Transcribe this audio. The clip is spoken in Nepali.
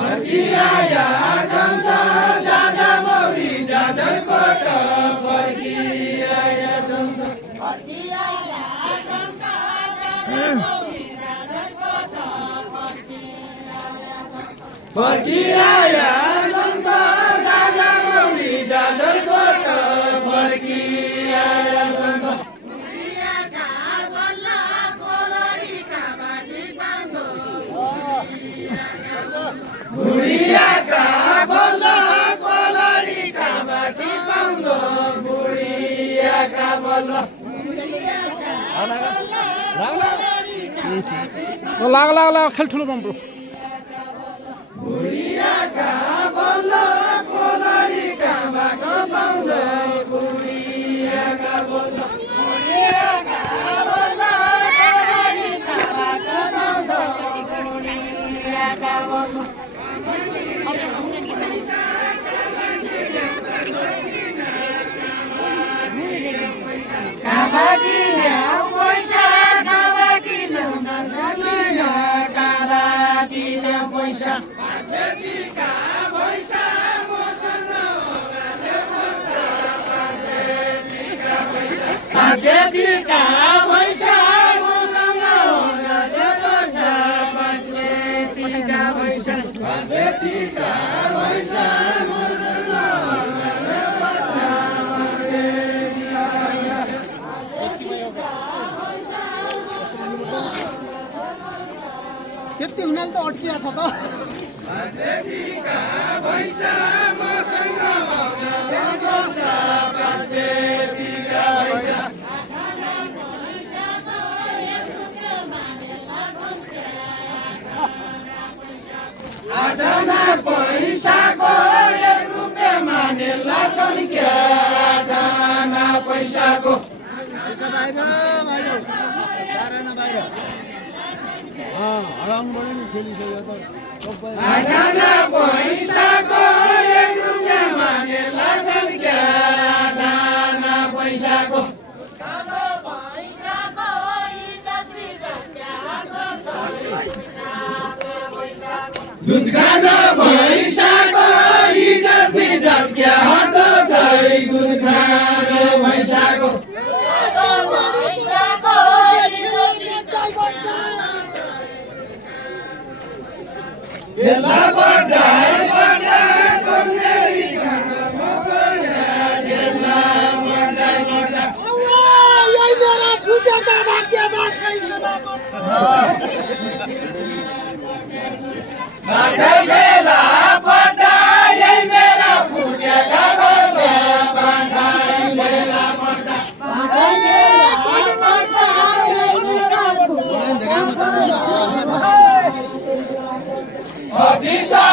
फर्किआया जनता जाजा मौरी जाजरकोट फर्किआया जनता फर्किआया जनता जाजा मौरी जाजरकोट फर्किआया जनता जाजा मौरी जाजरकोट फर्किआया जनता बुढियाका बल्ल कोलडीका बाटी पाउँदो बुढियाका बल्ल लाग लाग लाग खेल ठुलो बम्ब्रो बुढियाका बल्ल कोलडीका बाटो पाउँछ बुढियाका बल्ल बुढियाका बल्ल कोलडीका बाटो पाउँछ बुढियाका बल्ल काबाटी ल्याऊ पैसा काबाटी ल्याऊ काबाटी ल्याऊ पैसा पार्वतीका पैसा मसँग पार्वतीका पैसा मसँग पार्वतीका पैसा पार्वतीका पैसा त्यति हुनाले त अड्किया छ त पार्वतीका पैसा मसँग पार्वतीका पैसा आठना पैसाको 1 रुपैयाँ मानेला छन्क्या आठना पैसाको बाहिर हराङबाट नि खेलिसक्यो त सबै आठना पैसाको 1 रुपैयाँ मानेला छन्क्या आठना पैसाको दुध खान भैँसाको इज्जत बिजत क्या हट्दो छ दुध खान भैँसाको बेला पर्दा कुम्रेरी खान पैसा बेला पर्दा यही मेरा फुटेका भाग्यमा बाटा बेला पर्दा यही मेरा फुटेका बाटा बेला पर्दा अभिषा